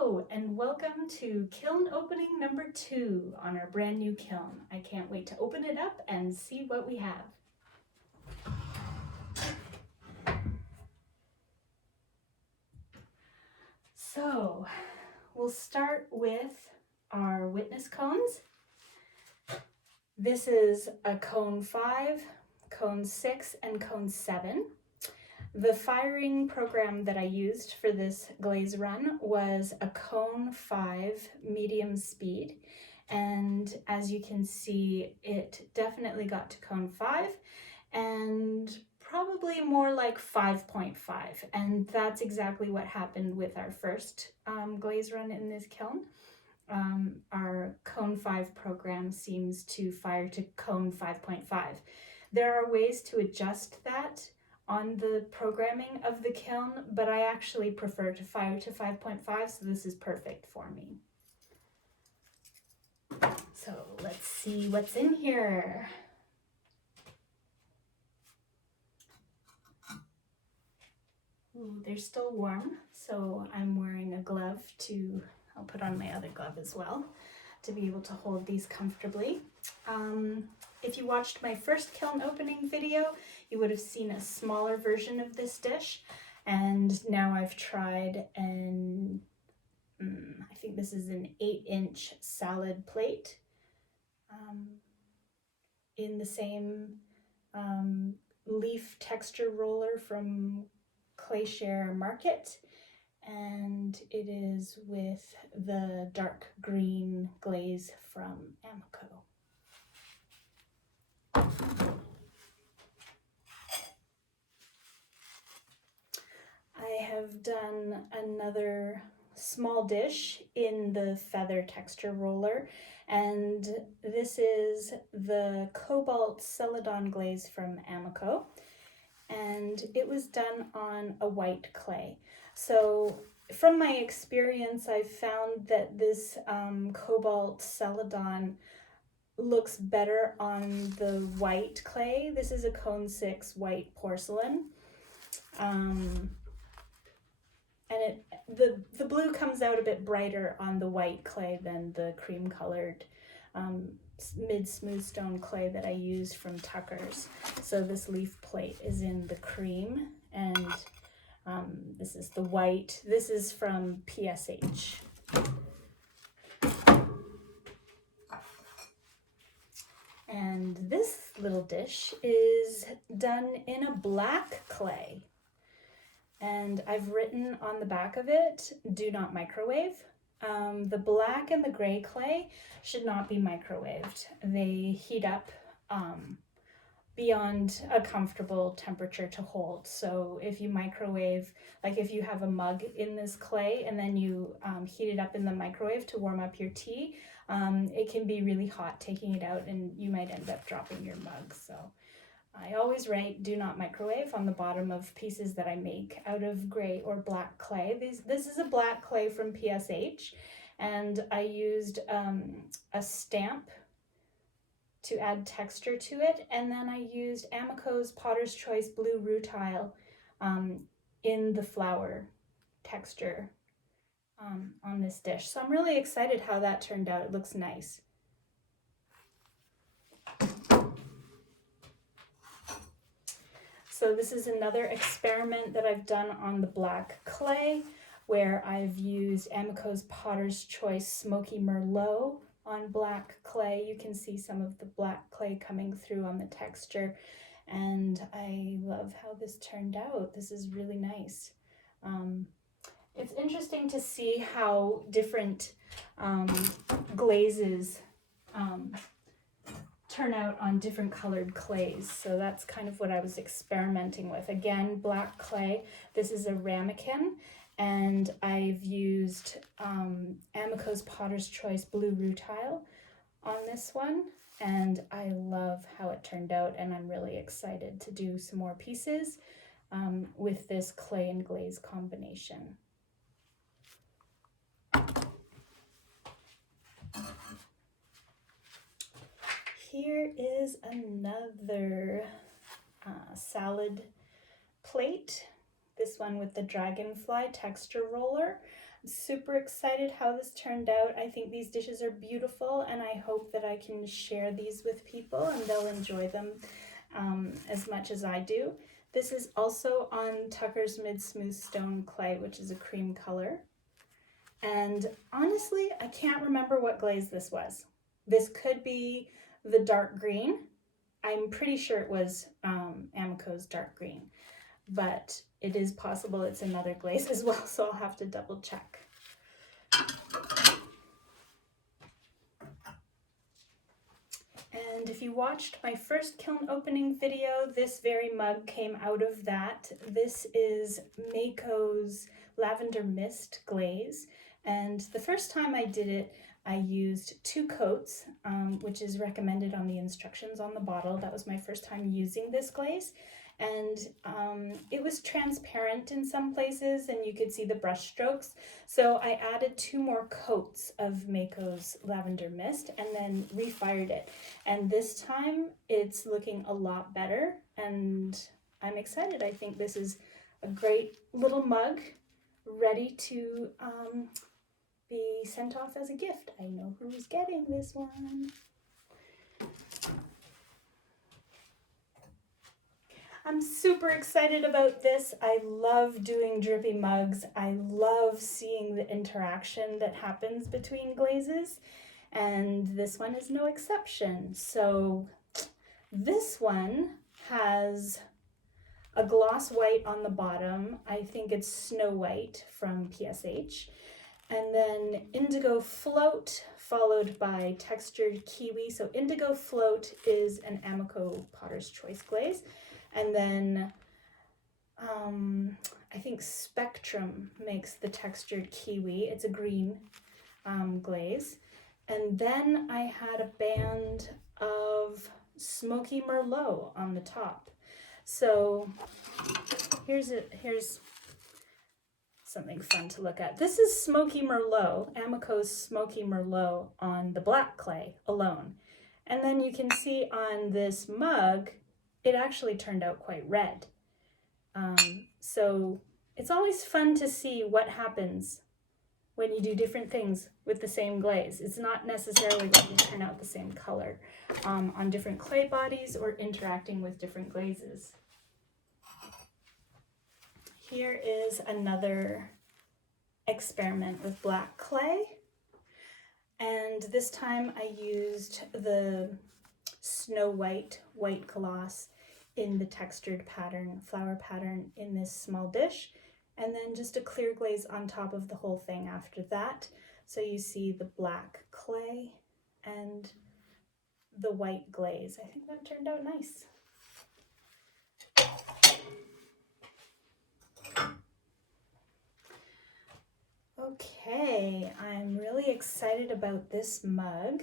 Hello and welcome to kiln opening number 2 on our brand new kiln. I can't wait to open it up and see what we have. So we'll start with our witness cones. This is a cone 5, cone 6, and cone 7. The firing program that I used for this glaze run was a cone 5 medium speed, and as you can see, it definitely got to cone 5 and probably more like 5.5, and that's exactly what happened with our first glaze run in this kiln. Our cone 5 program seems to fire to cone 5.5. There are ways to adjust that on the programming of the kiln, but I actually prefer to fire to 5.5, so this is perfect for me. So let's see what's in here. Ooh, they're still warm, so I'm wearing a glove I'll put on my other glove as well to be able to hold these comfortably. If you watched my first kiln opening video, you would have seen a smaller version of this dish, and now I've tried I think this is an 8-inch salad plate in the same leaf texture roller from Clayshare Market, and it is with the dark green glaze from Amico. I have done another small dish in the feather texture roller, and this is the Cobalt Celadon glaze from Amico, and it was done on a white clay. So from my experience, I've found that this Cobalt Celadon looks better on the white clay. This is a cone 6 white porcelain. And the blue comes out a bit brighter on the white clay than the cream colored mid-smooth stone clay that I used from Tucker's. So this leaf plate is in the cream, and this is the white. This is from PSH. And this little dish is done in a black clay. And I've written on the back of it, do not microwave. The black and the gray clay should not be microwaved. They heat up beyond a comfortable temperature to hold. So if you microwave, like if you have a mug in this clay and then you heat it up in the microwave to warm up your tea, it can be really hot taking it out, and you might end up dropping your mug. So I always write do not microwave on the bottom of pieces that I make out of gray or black clay. This is a black clay from PSH, and I used a stamp to add texture to it, and then I used Amico's Potter's Choice blue rutile in the flower texture on this dish. So I'm really excited how that turned out. It looks nice. So this is another experiment that I've done on the black clay, where I've used Amico's Potter's Choice Smoky Merlot on black clay. You can see some of the black clay coming through on the texture, and I love how this turned out. This is really nice. It's interesting to see how different glazes turn out on different colored clays. So that's kind of what I was experimenting with. Again, black clay. This is a ramekin, and I've used Amico's Potter's Choice blue rutile on this one, and I love how it turned out, and I'm really excited to do some more pieces with this clay and glaze combination. Here is another salad plate. this one with the dragonfly texture roller. I'm super excited how this turned out. I think these dishes are beautiful, and I hope that I can share these with people and they'll enjoy them as much as I do. This is also on Tucker's Mid Smooth Stone Clay, which is a cream color. And honestly, I can't remember what glaze this was. This could be the dark green. I'm pretty sure it was Amico's dark green, but it is possible it's another glaze as well, so I'll have to double check. And if you watched my first kiln opening video, this very mug came out of that. This is Mako's Lavender Mist glaze, and the first time I did it, I used 2 coats, which is recommended on the instructions on the bottle. That was my first time using this glaze, and it was transparent in some places and you could see the brush strokes. So I added 2 more coats of Mako's Lavender Mist and then refired it. And this time it's looking a lot better and I'm excited. I think this is a great little mug ready to be sent off as a gift. I know who's getting this one. I'm super excited about this. I love doing drippy mugs. I love seeing the interaction that happens between glazes, and this one is no exception. So this one has a gloss white on the bottom. I think it's Snow White from PSH. And then Indigo Float, followed by Textured Kiwi. So Indigo Float is an Amico Potter's Choice glaze. And then I think Spectrum makes the Textured Kiwi. It's a green glaze. And then I had a band of Smoky Merlot on the top. So here's something fun to look at. This is Smoky Merlot, Amico's Smoky Merlot on the black clay alone. And then you can see on this mug, it actually turned out quite red. So it's always fun to see what happens when you do different things with the same glaze. It's not necessarily going to turn out the same color on different clay bodies or interacting with different glazes. Here is another experiment with black clay. And this time I used the Snow White white gloss in the textured pattern, flower pattern in this small dish, and then just a clear glaze on top of the whole thing after that. So you see the black clay and the white glaze. I think that turned out nice. Okay, I'm really excited about this mug.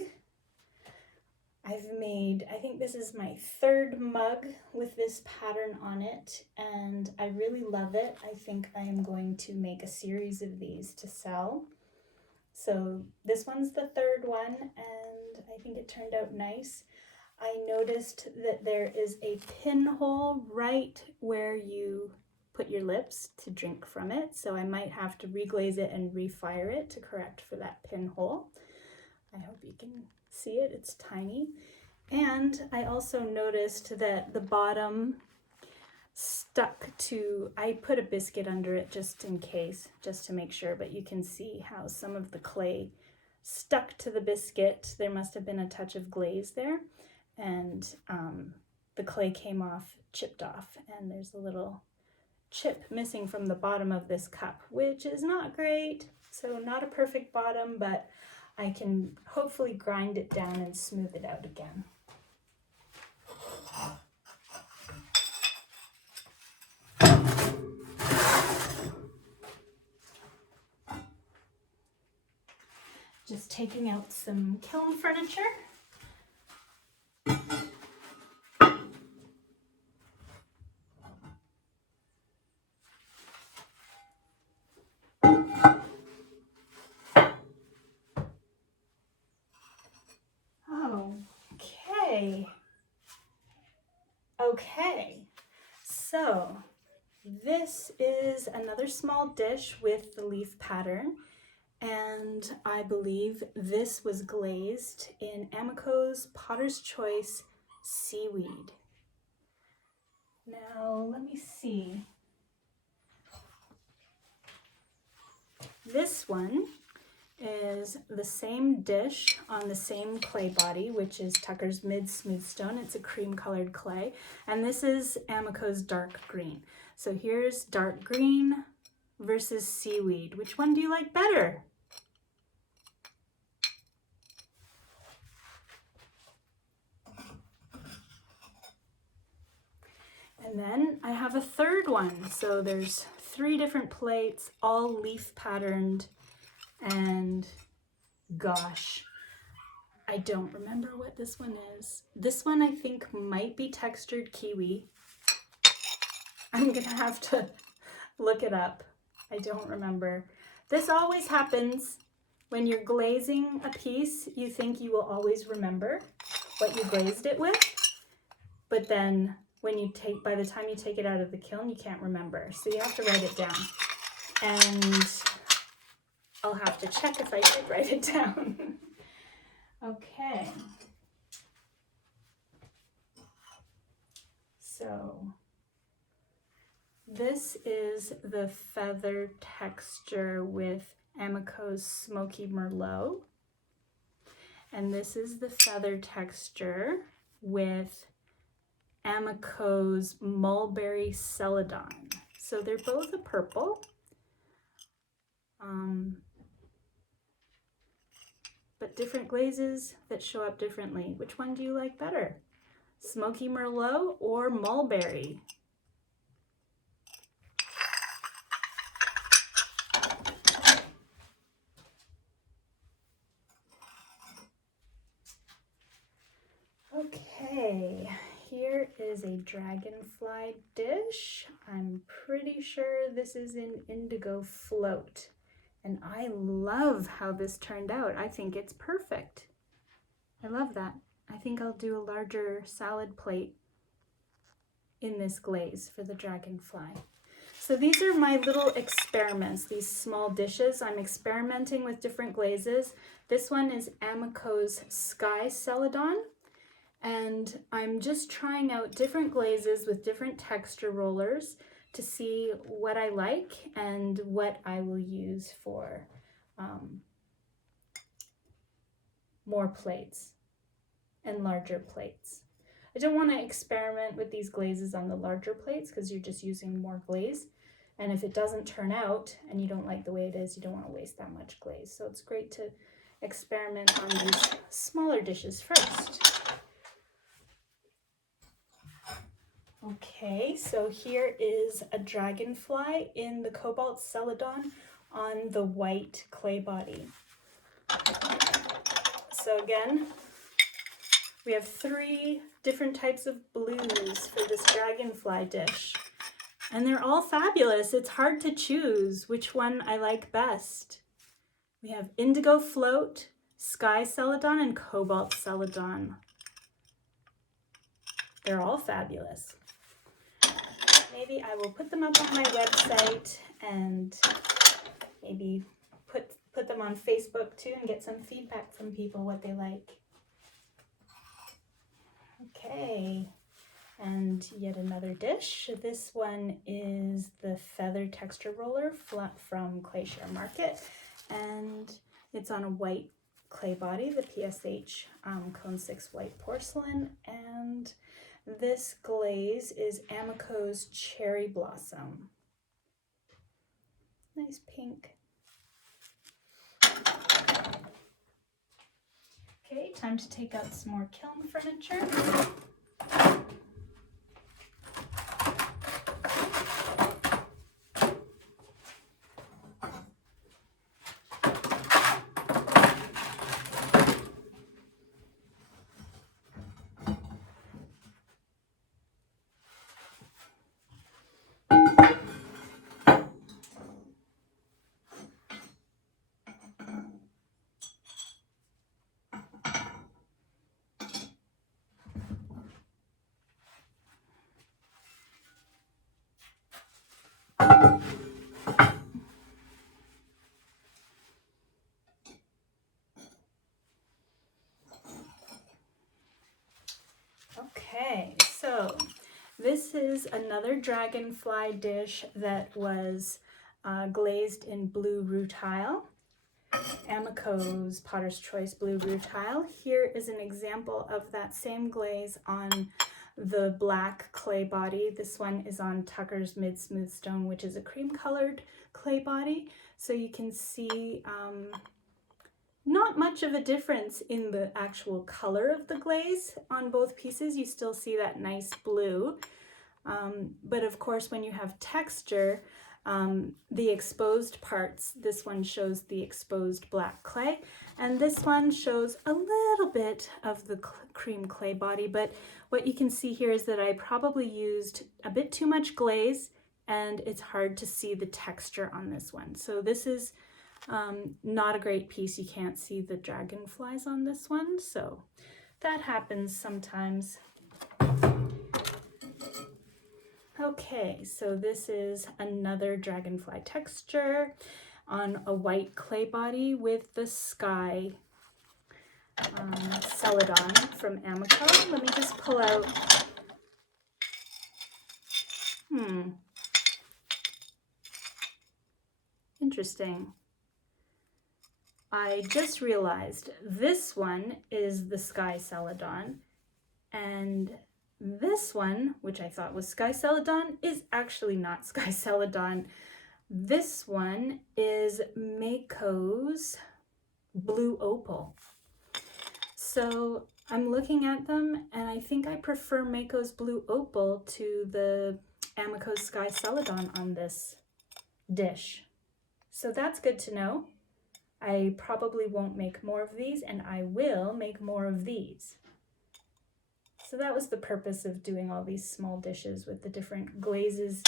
I think this is my 3rd mug with this pattern on it, and I really love it. I think I am going to make a series of these to sell. So this one's the 3rd one, and I think it turned out nice. I noticed that there is a pinhole right where you put your lips to drink from it, so I might have to reglaze it and refire it to correct for that pinhole. I hope you can see it, it's tiny. And I also noticed that the bottom stuck to, I put a biscuit under it just in case, just to make sure, but you can see how some of the clay stuck to the biscuit. There must have been a touch of glaze there, and the clay came off, chipped off, and there's a little chip missing from the bottom of this cup, which is not great. So not a perfect bottom, but I can hopefully grind it down and smooth it out again. Just taking out some kiln furniture. Okay, so this is is another small dish with the leaf pattern, and I believe this was glazed in Amico's Potter's Choice Seaweed. Now, let me see. This one is the same dish on the same clay body, which is Tucker's Mid Smooth Stone. It's a cream colored clay, and this is Amico's dark green. So here's dark green versus seaweed. Which one do you like better? And then I have a third one. So there's 3 different plates, all leaf patterned, and gosh, I don't remember what this one is. This one I think might be textured kiwi. I'm gonna have to look it up. I don't remember. This always happens when you're glazing a piece. You think you will always remember what you glazed it with, but then by the time you take it out of the kiln, you can't remember. So you have to write it down. And I'll have to check if I did write it down. Okay. So this is the feather texture with Amico's Smoky Merlot. And this is the feather texture with Amico's Mulberry Celadon. So they're both a purple. But different glazes that show up differently. Which one do you like better? Smoky Merlot or Mulberry? Okay, here is a dragonfly dish. I'm pretty sure this is in Indigo Float. And I love how this turned out. I think it's perfect. I love that. I think I'll do a larger salad plate in this glaze for the dragonfly. So these are my little experiments, these small dishes. I'm experimenting with different glazes. This one is Amico's Sky Celadon, and I'm just trying out different glazes with different texture rollers to see what I like and what I will use for more plates and larger plates. I don't want to experiment with these glazes on the larger plates because you're just using more glaze. And if it doesn't turn out and you don't like the way it is, you don't want to waste that much glaze. So it's great to experiment on these smaller dishes first. Okay, so here is a dragonfly in the Cobalt Celadon on the white clay body. So again, we have 3 different types of blues for this dragonfly dish. And they're all fabulous. It's hard to choose which one I like best. We have Indigo Float, Sky Celadon, and Cobalt Celadon. They're all fabulous. Maybe I will put them up on my website and maybe put them on Facebook too and get some feedback from people what they like. Okay, and yet another dish. This one is the Feather Texture Roller from Clayshare Market, and it's on a white clay body, the PSH Cone 6 white porcelain, and this glaze is Amico's Cherry Blossom. Nice pink. Okay, time to take out some more kiln furniture. is another dragonfly dish that was glazed in blue rutile. Amico's Potter's Choice blue rutile. Here is an example of that same glaze on the black clay body. This one is on Tucker's Mid Smooth Stone, which is a cream colored clay body. So you can see not much of a difference in the actual color of the glaze on both pieces. You still see that nice blue. But of course, when you have texture, the exposed parts, this one shows the exposed black clay, and this one shows a little bit of the cream clay body, but what you can see here is that I probably used a bit too much glaze, and it's hard to see the texture on this one. So this is not a great piece. You can't see the dragonflies on this one, so that happens sometimes. Okay, so this is another dragonfly texture on a white clay body with the sky celadon from Amico. Let me just pull out. Interesting. I just realized this one is the sky celadon, and this one, which I thought was sky celadon, is actually not sky celadon. This one is Mako's blue opal. So I'm looking at them, and I think I prefer Mako's blue opal to the Amico's sky celadon on this dish. So that's good to know. I probably won't make more of these, and I will make more of these. So that was the purpose of doing all these small dishes with the different glazes,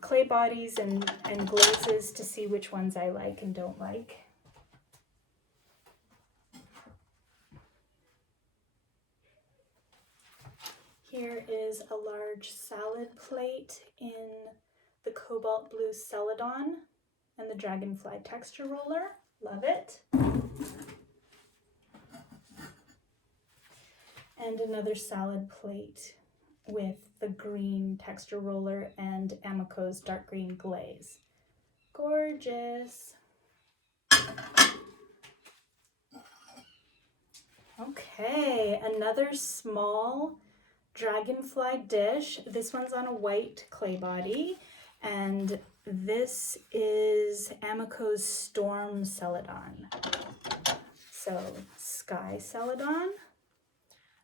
clay bodies and glazes, to see which ones I like and don't like. Here is a large salad plate in the cobalt blue celadon and the dragonfly texture roller. Love it. And another salad plate with the green texture roller and Amico's dark green glaze. Gorgeous. Okay, another small dragonfly dish. This one's on a white clay body, and this is Amico's Storm Celadon. So Sky Celadon,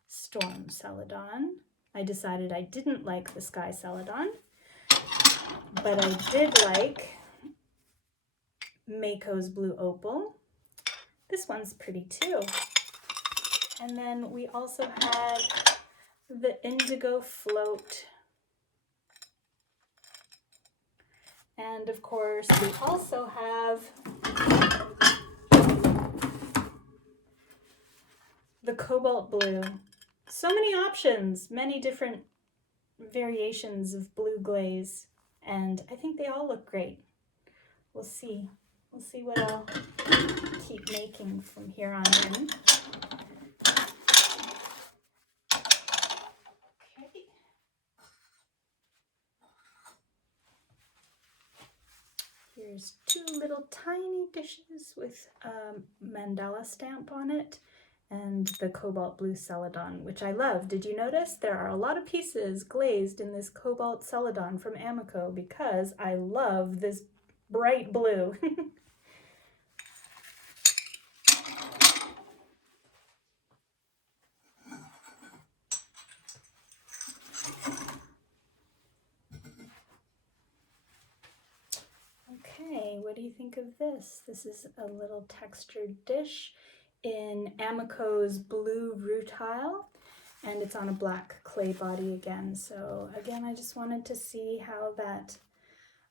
Storm Celadon. I decided I didn't like the Sky Celadon, but I did like Mako's Blue Opal. This one's pretty too. And then we also had the Indigo Float. And of course, we also have the Cobalt Blue. So many options, many different variations of blue glaze, and I think they all look great. We'll see. We'll see what I'll keep making from here on in. Okay. Here's two little tiny dishes with a mandala stamp on it, and the cobalt blue celadon, which I love. Did you notice there are a lot of pieces glazed in this cobalt celadon from Amico because I love this bright blue. Okay, what do you think of this? This is a little textured dish in Amico's blue rutile, and it's on a black clay body again. So again, I just wanted to see how that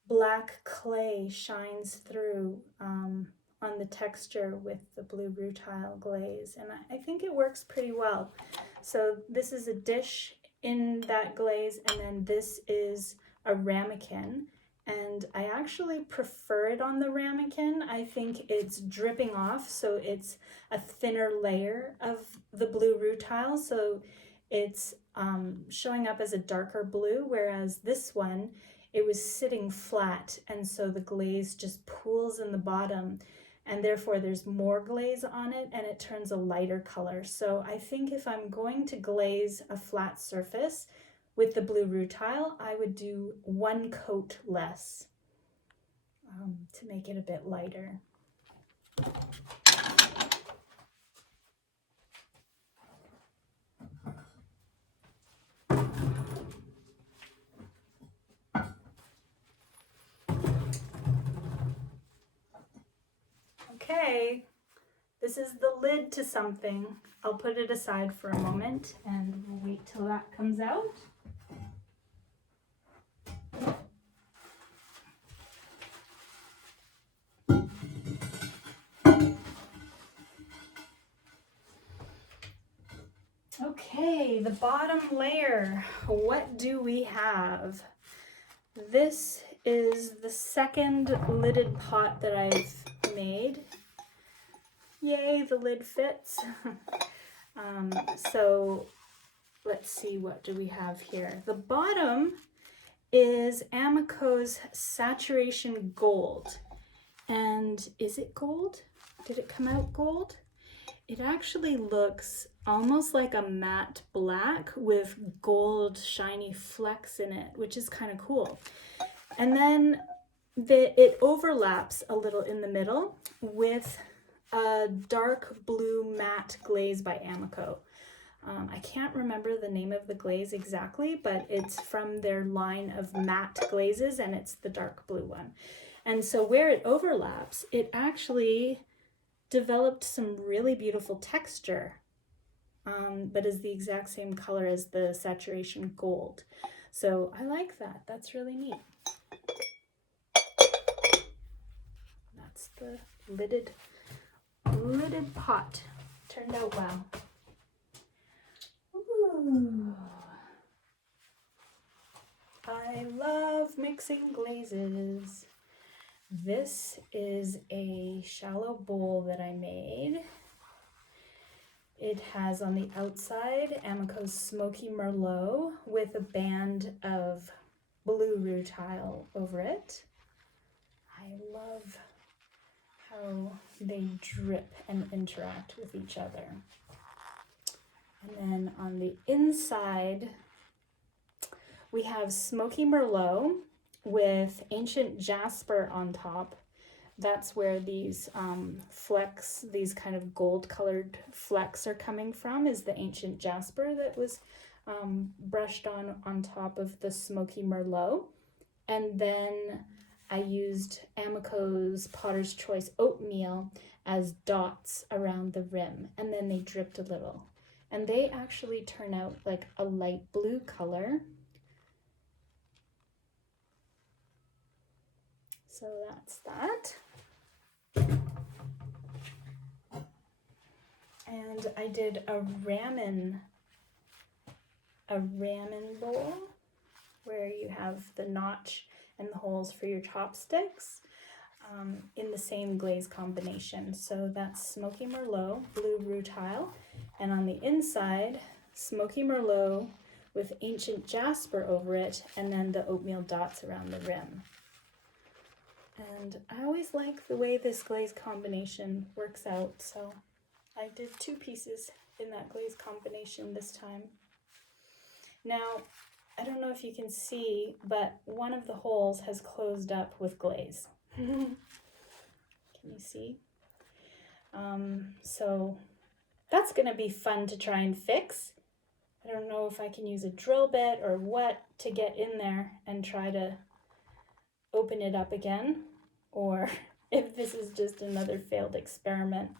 black clay shines through on the texture with the blue rutile glaze, and I think it works pretty well. So this is a dish in that glaze, and then this is a ramekin. And I actually prefer it on the ramekin. I think it's dripping off, so it's a thinner layer of the blue rutile, so it's showing up as a darker blue, whereas this one, it was sitting flat, and so the glaze just pools in the bottom, and therefore there's more glaze on it and it turns a lighter color. So I think if I'm going to glaze a flat surface with the blue rutile, I would do one coat less to make it a bit lighter. Okay, this is the lid to something. I'll put it aside for a moment and we'll wait till that comes out. Okay, the bottom layer. What do we have? This is the second lidded pot that I've made. Yay, the lid fits. So let's see, what do we have here? The bottom is Amico's Saturation Gold. And is it gold? Did it come out gold? It actually looks almost like a matte black with gold shiny flecks in it, which is kind of cool. And then it overlaps a little in the middle with a dark blue matte glaze by Amico. I can't remember the name of the glaze exactly, but it's from their line of matte glazes and it's the dark blue one. And so where it overlaps, it actually developed some really beautiful texture, but is the exact same color as the Saturation Gold. So I like that. That's really neat. That's the lidded pot. Turned out well. Ooh. I love mixing glazes. This is a shallow bowl that I made. It has on the outside Amico's Smoky Merlot with a band of blue rutile over it. I love how they drip and interact with each other. And then on the inside, we have Smoky Merlot with Ancient Jasper on top. That's where these flecks, these kind of gold colored flecks are coming from, is the Ancient Jasper that was brushed on top of the Smoky Merlot. And then I used Amico's Potter's Choice oatmeal as dots around the rim, and then they dripped a little. And they actually turn out like a light blue color. So that's that. And I did a ramen bowl where you have the notch and the holes for your chopsticks in the same glaze combination. So that's Smoky Merlot, blue rutile, and on the inside, Smoky Merlot with Ancient Jasper over it, and then the oatmeal dots around the rim. And I always like the way this glaze combination works out, so I did 2 pieces in that glaze combination this time. Now, I don't know if you can see, but one of the holes has closed up with glaze. Can you see? So that's going to be fun to try and fix. I don't know if I can use a drill bit or what to get in there and try to open it up again, or if this is just another failed experiment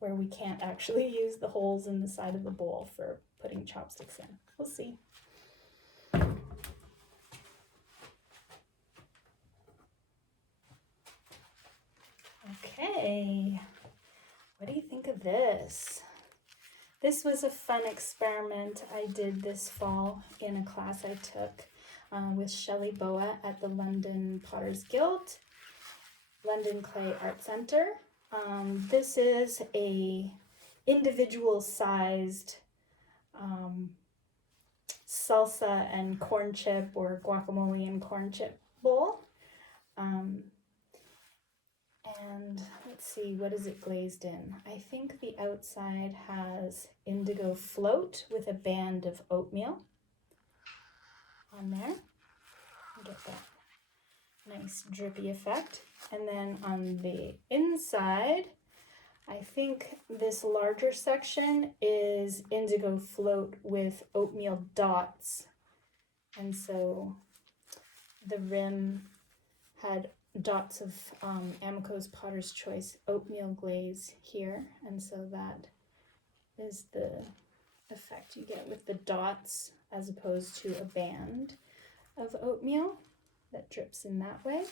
where we can't actually use the holes in the side of the bowl for putting chopsticks in. We'll see. Okay, what do you think of this? This was a fun experiment I did this fall in a class I took with Shelley Boa at the London Potters Guild, London Clay Art Centre. This is a individual sized salsa and corn chip or guacamole and corn chip bowl. And let's see, what is it glazed in? I think the outside has indigo float with a band of oatmeal on there. Get that nice drippy effect. And then on the inside, I think this larger section is indigo float with oatmeal dots. And so the rim had dots of Amico's Potter's Choice oatmeal glaze here, and so that is the effect you get with the dots as opposed to a band of oatmeal that drips in that way,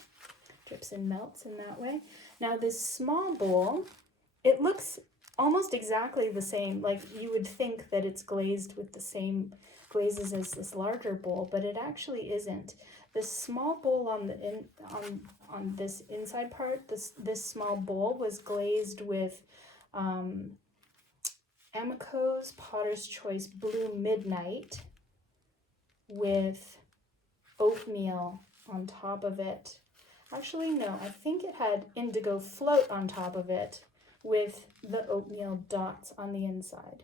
drips and melts in that way. Now this small bowl, it looks almost exactly the same, like you would think that it's glazed with the same glazes as this larger bowl, but it actually isn't. This small bowl on this inside part, this small bowl was glazed with Amico's Potter's Choice Blue Midnight with oatmeal on top of it. Actually, no, I think it had indigo float on top of it with the oatmeal dots on the inside.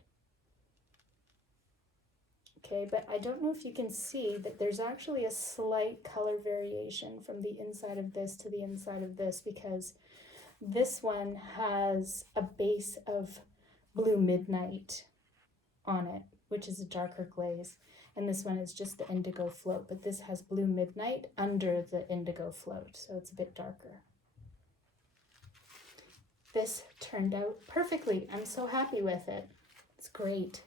Okay, but I don't know if you can see that there's actually a slight color variation from the inside of this to the inside of this, because this one has a base of Blue Midnight on it, which is a darker glaze, and this one is just the indigo float, but this has Blue Midnight under the indigo float, so it's a bit darker. This turned out perfectly. I'm so happy with it. It's great.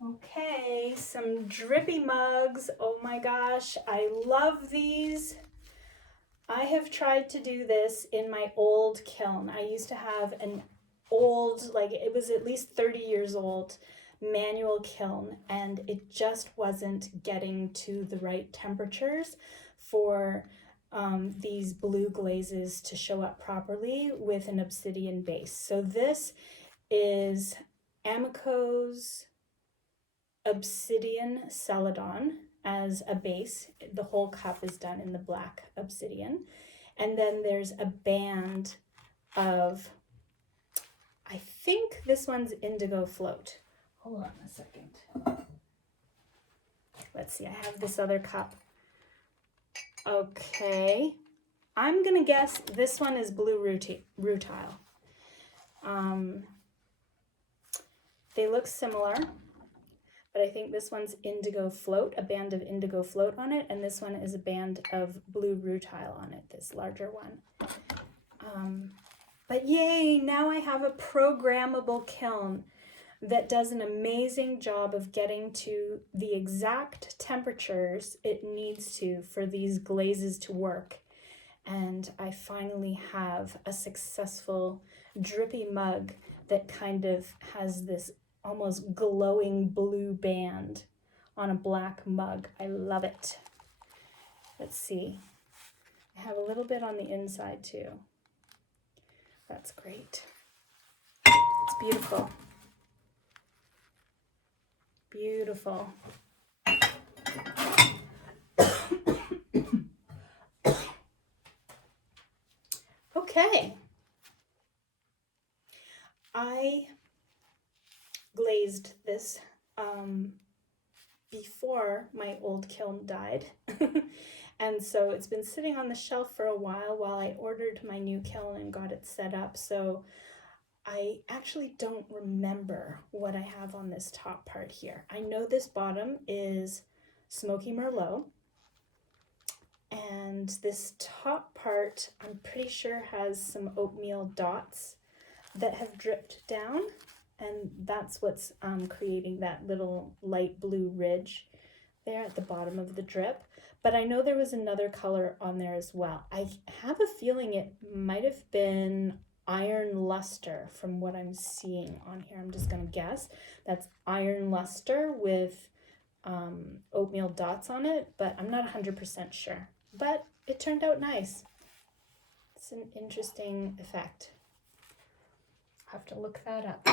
Okay, some drippy mugs. Oh my gosh, I love these. I have tried to do this in my old kiln. I used to have an old, like it was at least 30 years old, manual kiln, and it just wasn't getting to the right temperatures for these blue glazes to show up properly with an obsidian base. So this is Amico's obsidian celadon as a base. The whole cup is done in the black obsidian, and then there's a band of, I think this one's indigo float. Hold on a second. Let's see, I have this other cup. Okay, I'm gonna guess this one is blue rutile. They look similar, but I think this one's indigo float, a band of indigo float on it, and this one is a band of blue rutile on it, this larger one. But yay, now I have a programmable kiln that does an amazing job of getting to the exact temperatures it needs to for these glazes to work. And I finally have a successful drippy mug that kind of has this almost glowing blue band on a black mug. I love it. Let's see. I have a little bit on the inside too. That's great. It's beautiful. Beautiful. Okay. I glazed this before my old kiln died. And so it's been sitting on the shelf for a while I ordered my new kiln and got it set up. So I actually don't remember what I have on this top part here. I know this bottom is Smoky Merlot. And this top part, I'm pretty sure has some oatmeal dots that have dripped down. And that's what's creating that little light blue ridge there at the bottom of the drip. But I know there was another color on there as well. I have a feeling it might have been iron luster from what I'm seeing on here. I'm just going to guess. That's iron luster with oatmeal dots on it, but I'm not 100% sure. But it turned out nice. It's an interesting effect. have to look that up.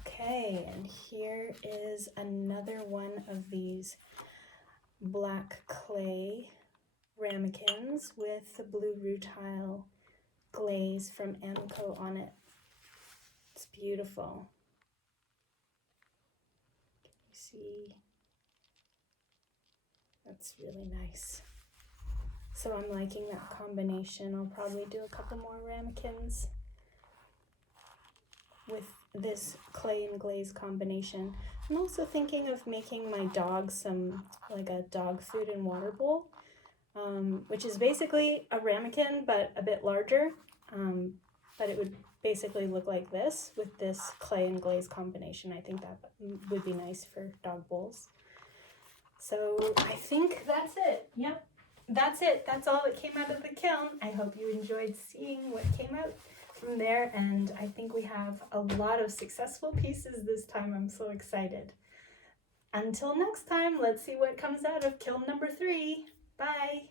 Okay, and here is another one of these black clay ramekins with the blue rutile glaze from Amco on it. It's beautiful. Can you see? That's really nice. So I'm liking that combination. I'll probably do a couple more ramekins with this clay and glaze combination. I'm also thinking of making my dog some, like a dog food and water bowl, which is basically a ramekin but a bit larger, but it would basically look like this with this clay and glaze combination. I think that would be nice for dog bowls. So I think that's it. Yep, that's it. That's all that came out of the kiln. I hope you enjoyed seeing what came out from there, and I think we have a lot of successful pieces this time. I'm so excited. Until next time, let's see what comes out of kiln number 3. Bye!